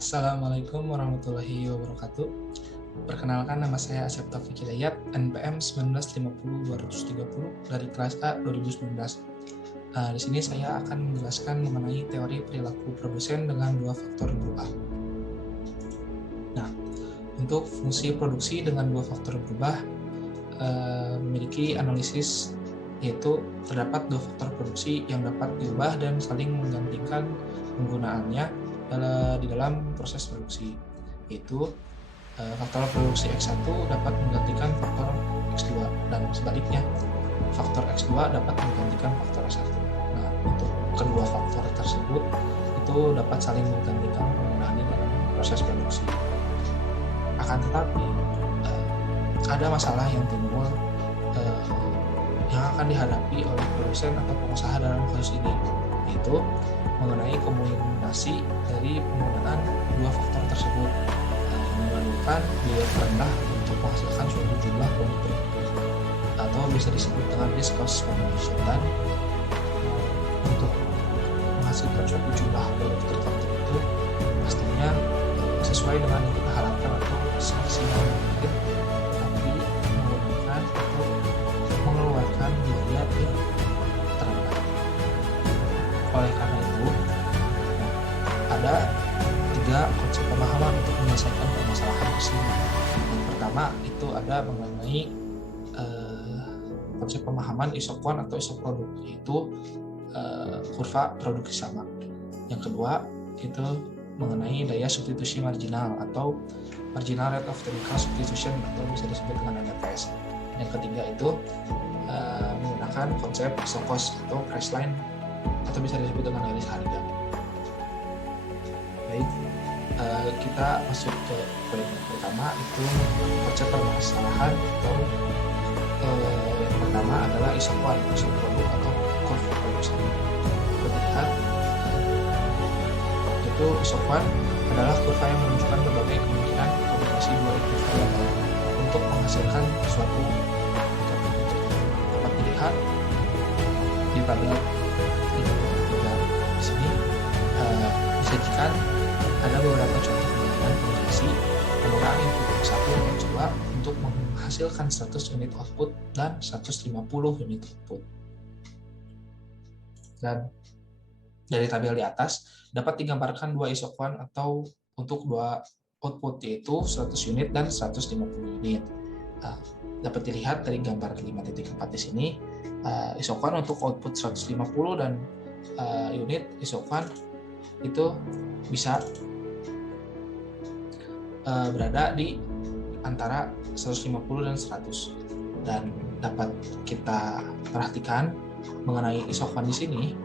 Assalamualaikum warahmatullahi wabarakatuh. Perkenalkan, nama saya Asep Taufik Hidayat, NPM 1950230 dari kelas A 2019. Di sini saya akan menjelaskan mengenai teori perilaku produsen dengan dua faktor berubah. Nah, untuk fungsi produksi dengan dua faktor berubah memiliki analisis, yaitu terdapat dua faktor produksi yang dapat diubah dan saling menggantikan penggunaannya di dalam proses produksi, yaitu faktor produksi X1 dapat menggantikan faktor X2 dan sebaliknya faktor X2 dapat menggantikan faktor X1. Nah, untuk kedua faktor tersebut itu dapat saling menggantikan penggunaannya dalam proses produksi. Akan tetapi ada masalah yang timbul yang akan dihadapi oleh produsen atau pengusaha dalam kasus ini, yaitu mengenai kombinasi dari penggunaan dua faktor tersebut yang mengandungkan biaya terendah untuk menghasilkan suatu jumlah produk tertentu, atau bisa disebut dengan risk cost combination. Dan untuk menghasilkan suatu jumlah produk tertentu itu pastinya sesuai dengan yang kita harapkan atau semaksimal mungkin, tapi menggunakan atau mengeluarkan biaya yang terendah. Oleh karena itu, ada tiga konsep pemahaman untuk menyelesaikan permasalahan tersebut. Yang pertama itu ada mengenai konsep pemahaman isokon atau isoproduk, yaitu kurva produksi sama. Yang kedua itu mengenai daya substitusi marginal atau marginal rate of technical substitution, atau bisa disebut dengan MRTS. Yang ketiga itu menggunakan konsep isokos atau price line, atau bisa disebut dengan garis harga. Baik, kita masuk ke poin yang pertama, itu konsep permasalahan, atau yang pertama adalah isoproduk atau kurva produksi. Kita lihat, itu isopon adalah kurva yang menunjukkan berbagai kemungkinan kombinasi dua ekuivalen untuk menghasilkan suatu metode. Dapat dilihat di tabel 33 di sini disajikan ada beberapa contoh kemungkinan kombinasi penggunaan input X1 dan X2 untuk menghasilkan 100 unit output dan 150 unit output. Dan dari tabel di atas dapat digambarkan dua isokon atau untuk dua output, yaitu 100 unit dan 150 unit. Dapat dilihat dari gambar 5.4 di sini, isokon untuk output 150 dan unit isokon itu bisa berada di antara 150 dan 100. Dan dapat kita perhatikan mengenai isokon di sini,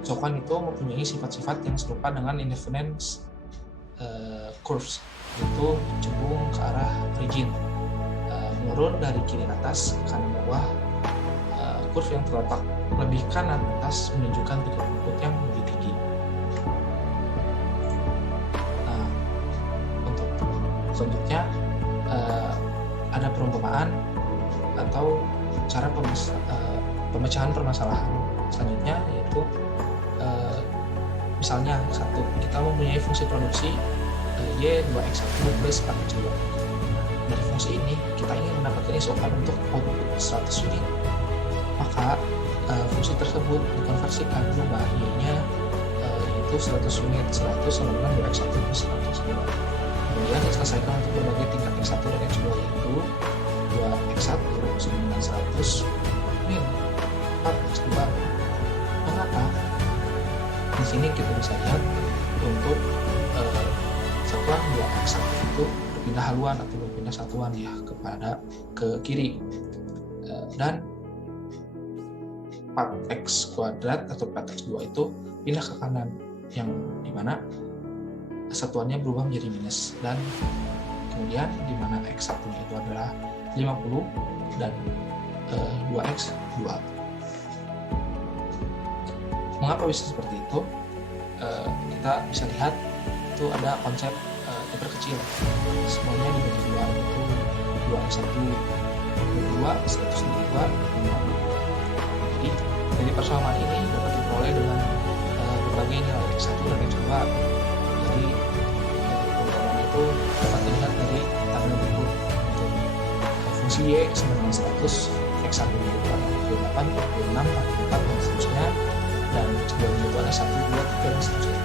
isokon itu mempunyai sifat-sifat yang serupa dengan independence curves, yaitu cenderung ke arah rigid, menurun dari kiri atas ke kanan bawah. Curve yang terletak lebih kanan atas menunjukkan tingkat output yang lebih tinggi. Untuk selanjutnya ada perumpamaan atau cara pemecahan permasalahan selanjutnya, yaitu misalnya kita mempunyai fungsi produksi Y2X1 plus 4X2. Dari fungsi ini kita ingin mendapatkan isokon untuk output 100 unit, maka fungsi tersebut dikonversikan berubah Y-nya yaitu 100 unit, 100 sama dengan 2X1 plus 4X2. Kemudian diselesaikan untuk berbagai tingkat X1 dan X2, yaitu 2X1 sama dengan 100 min 4X2. Mengapa? Di sini kita bisa lihat untuk satuan 2X1 itu berpindah haluan atau berpindah satuan ya ke kiri, dan 4x kuadrat atau 4x2 itu pindah ke kanan, yang dimana satuannya berubah menjadi minus, dan kemudian dimana x1 nya itu adalah 50 dan 2x2. Mengapa bisa seperti itu? Kita bisa lihat itu ada konsep diperkecil, semuanya dibagi dua, itu 2x1 2, 100 dibagi 2, 50. Jadi persamaan ini dapat diperoleh dengan sebagai nilai X1 dan X2. Jadi komponen itu dapat dilihat dari tabel berikut. Fungsi Y sama dengan 100, X1 nya itu ada 28, 26, 44 dan seterusnya, dan X2 nya itu ada 1, 2, 3 dan seterusnya.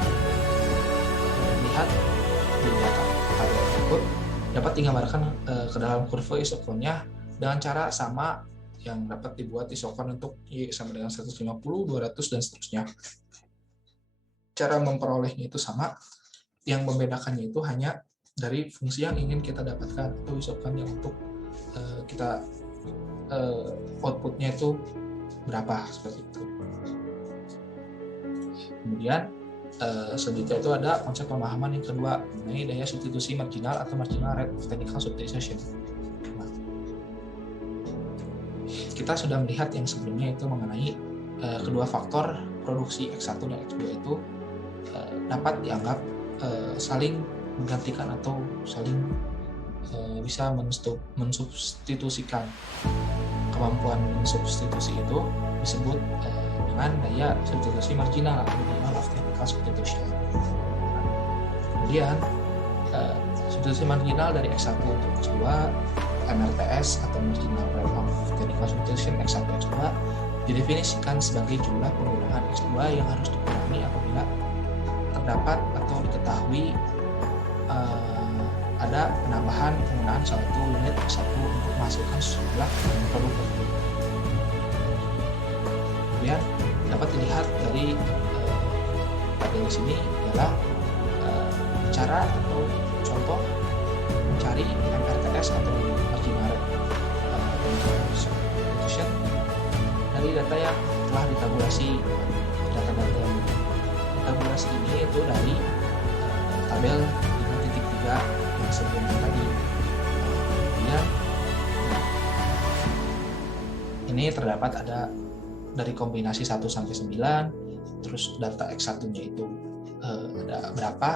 Lihat di data tabel berikut dapat digambarkan ke dalam kurva isokonnya dengan cara sama yang dapat dibuat isokon untuk Y sama dengan 150, 200 dan seterusnya. Cara memperolehnya itu sama, yang membedakannya itu hanya dari fungsi yang ingin kita dapatkan atau isokonnya untuk kita outputnya itu berapa, seperti itu. Kemudian selanjutnya itu ada konsep pemahaman yang kedua mengenai daya substitusi marginal atau marginal rate of technical substitution. Nah, kita sudah melihat yang sebelumnya itu mengenai kedua faktor produksi X1 dan X2 itu dapat dianggap saling menggantikan atau saling bisa mensubstitusikan. Kemampuan mensubstitusi itu disebut dengan daya substitusi marginal atau marginal of technical substitution. Kemudian substitusi marginal dari X1 untuk X2, MRTS atau marginal rate of technical substitution X1 X2 didefinisikan sebagai jumlah penggunaan X2 yang harus dikurangi apabila terdapat atau diketahui ada penambahan penggunaan suatu unit X1 untuk menghasilkan sejumlah produk tersebut. Kemudian dapat dilihat dari tabel sini adalah cara atau contoh mencari MRTS atau marginal substitution dari data yang telah ditabulasi. Data-data yang tabulasi ini itu dari tabel 5.3 yang sebelumnya tadi. Kemudian ini terdapat ada dari kombinasi 1 sampai 9, terus data X1 nya itu ada berapa,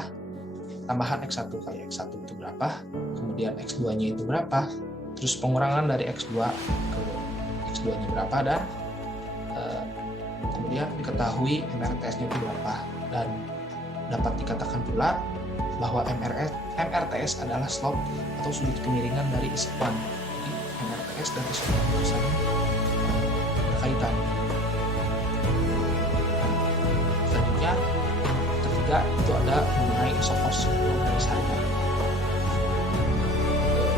tambahan X1 kali X1 itu berapa, kemudian X2 nya itu berapa, terus pengurangan dari X2 ke X2 nya berapa, dan kemudian diketahui MRTS nya itu berapa. Dan dapat dikatakan pula bahwa MRTS adalah slope atau sudut kemiringan dari isopan. Jadi MRTS dan isopan itu saling berkaitan. Selanjutnya yang ketiga itu ada mengenai isokos atau garis harga.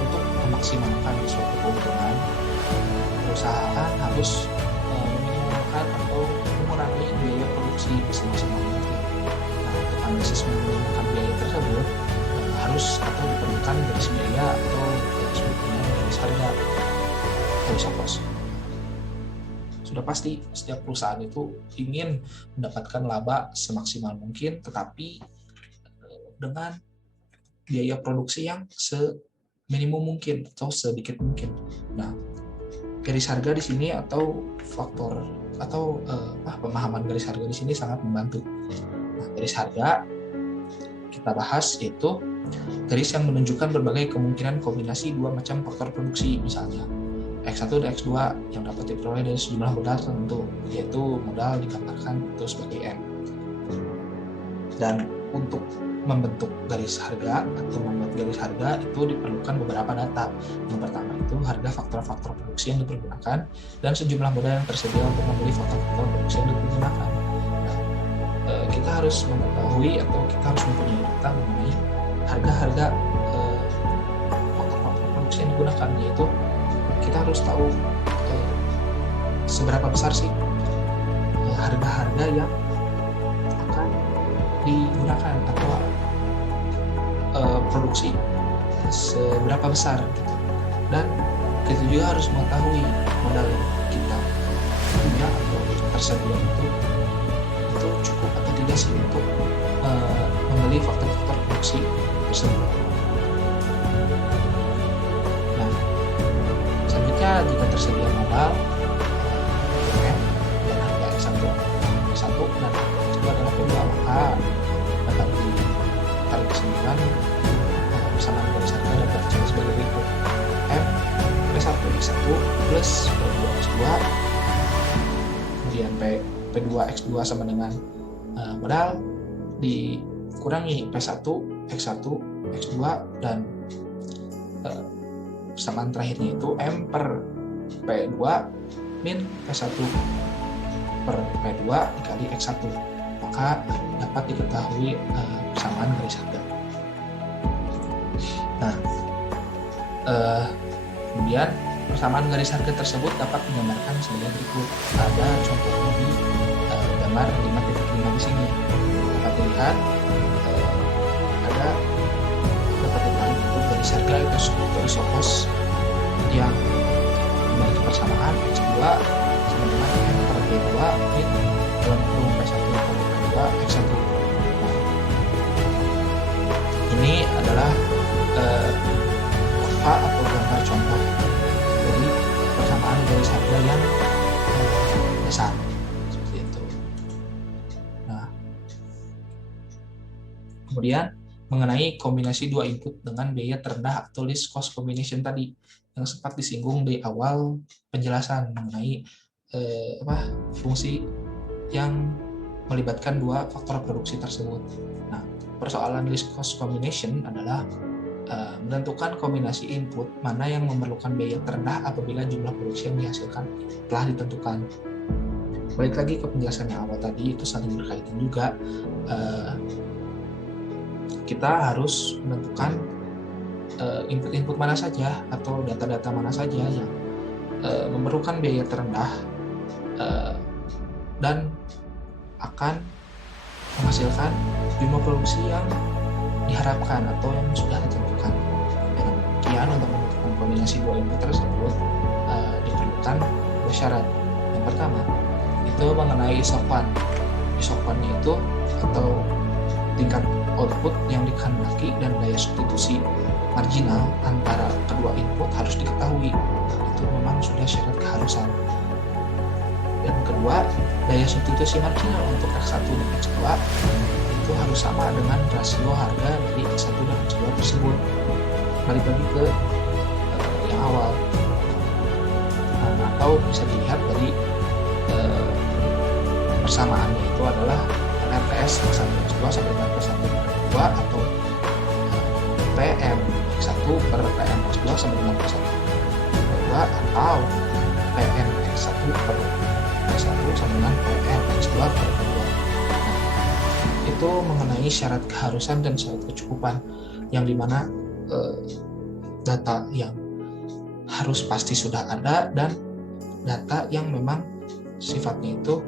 Untuk memaksimalkan suatu keuntungan, perusahaan harus meminimalkan atau mengurangi biaya produksi semaksimal mungkin. Nah, untuk analisis meminimalkan biaya tersebut harus atau diperlukan garis biaya atau disebutnya garis harga atau isokos. Sudah pasti setiap perusahaan itu ingin mendapatkan laba semaksimal mungkin, tetapi dengan biaya produksi yang seminimum mungkin atau sedikit mungkin. Nah, garis harga di sini atau faktor atau pemahaman garis harga di sini sangat membantu. Nah, garis harga kita bahas yaitu garis yang menunjukkan berbagai kemungkinan kombinasi dua macam faktor produksi, misalnya X1 dan X2 yang dapat diperoleh dari sejumlah modal tertentu, yaitu modal digambarkan itu sebagai M. Dan untuk membentuk garis harga atau membuat garis harga itu diperlukan beberapa data. Yang pertama itu harga faktor-faktor produksi yang dipergunakan dan sejumlah modal yang tersedia untuk membeli faktor-faktor produksi yang dipergunakan. Nah, kita harus mengetahui atau kita harus mempunyai data mengenai harga-harga faktor-faktor produksi yang digunakan, yaitu kita harus tahu seberapa besar sih harga-harga yang akan digunakan atau produksi seberapa besar gitu. Dan kita juga harus mengetahui modal yang kita punya atau tersedia itu cukup atau tidak sih untuk membeli faktor-faktor produksi tersebut. Nah, selanjutnya jika tersedia modal M dan harga X1 dan X2 adalah P2, maka dapat ditarik kesimpulan persamaan garis harga dapat dicari sebagai berikut: M P1 X1 plus P2 X2, kemudian P2 X2 sama dengan Modal dikurangi P1, X1, X2, dan persamaan terakhirnya itu M per P2 min P1 per P2 dikali X1. Maka dapat diketahui persamaan garis harga. Nah, kemudian persamaan garis harga tersebut dapat digambarkan sebagai berikut. Ada contohnya di gambar 5.5 di sini. Dapat dilihat ada dapat ditarik untuk garis harga itu struktur isopos yang memiliki persamaan X2 sama dengan M per P2 min dalam kurung P1 per P2 X1. Nah, ini adalah kurva atau gambar contoh dari persamaan garis harga yang dasar seperti itu. Nah, kemudian mengenai kombinasi dua input dengan biaya terendah atau least cost combination tadi yang sempat disinggung di awal penjelasan mengenai fungsi yang melibatkan dua faktor produksi tersebut. Nah, persoalan least cost combination adalah menentukan kombinasi input mana yang memerlukan biaya terendah apabila jumlah produksi yang dihasilkan telah ditentukan. Balik lagi ke penjelasan yang awal tadi, itu saling berkaitan juga. Kita harus menentukan input-input mana saja atau data-data mana saja yang memerlukan biaya terendah dan akan menghasilkan jumlah produksi yang diharapkan atau yang sudah ditentukan. Dengan demikian, untuk menentukan kombinasi dua input tersebut diperlukan dua syarat. Yang pertama itu mengenai isopan. Isopannya itu atau tingkat output yang dikehendaki dan daya substitusi marginal antara kedua input harus diketahui. Itu memang sudah syarat keharusan. Dan kedua, daya substitusi marginal untuk X1 dan X2 itu harus sama dengan rasio harga dari X1 dan X2 tersebut. Balik lagi ke yang awal. Atau bisa dilihat dari persamaannya itu adalah RTS X1 X2 sama dengan P1 per P2 atau PM X1 per PM X2 sama dengan P1 per P2 atau PM X1 per P1 sama dengan PM X2 per P2. Itu mengenai syarat keharusan dan syarat kecukupan yang dimana data yang harus pasti sudah ada dan data yang memang sifatnya itu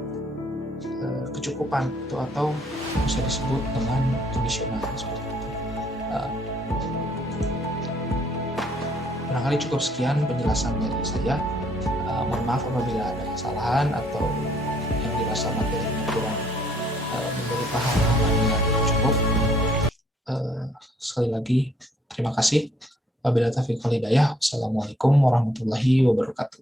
kecukupan itu atau bisa disebut dengan conditional seperti itu. Barangkali cukup sekian penjelasan dari saya. Mohon maaf apabila ada kesalahan atau yang dirasa materinya kurang memberi pemahaman yang cukup. Sekali lagi terima kasih. Wabillahi taufiq wal hidayah. Wassalamualaikum warahmatullahi wabarakatuh.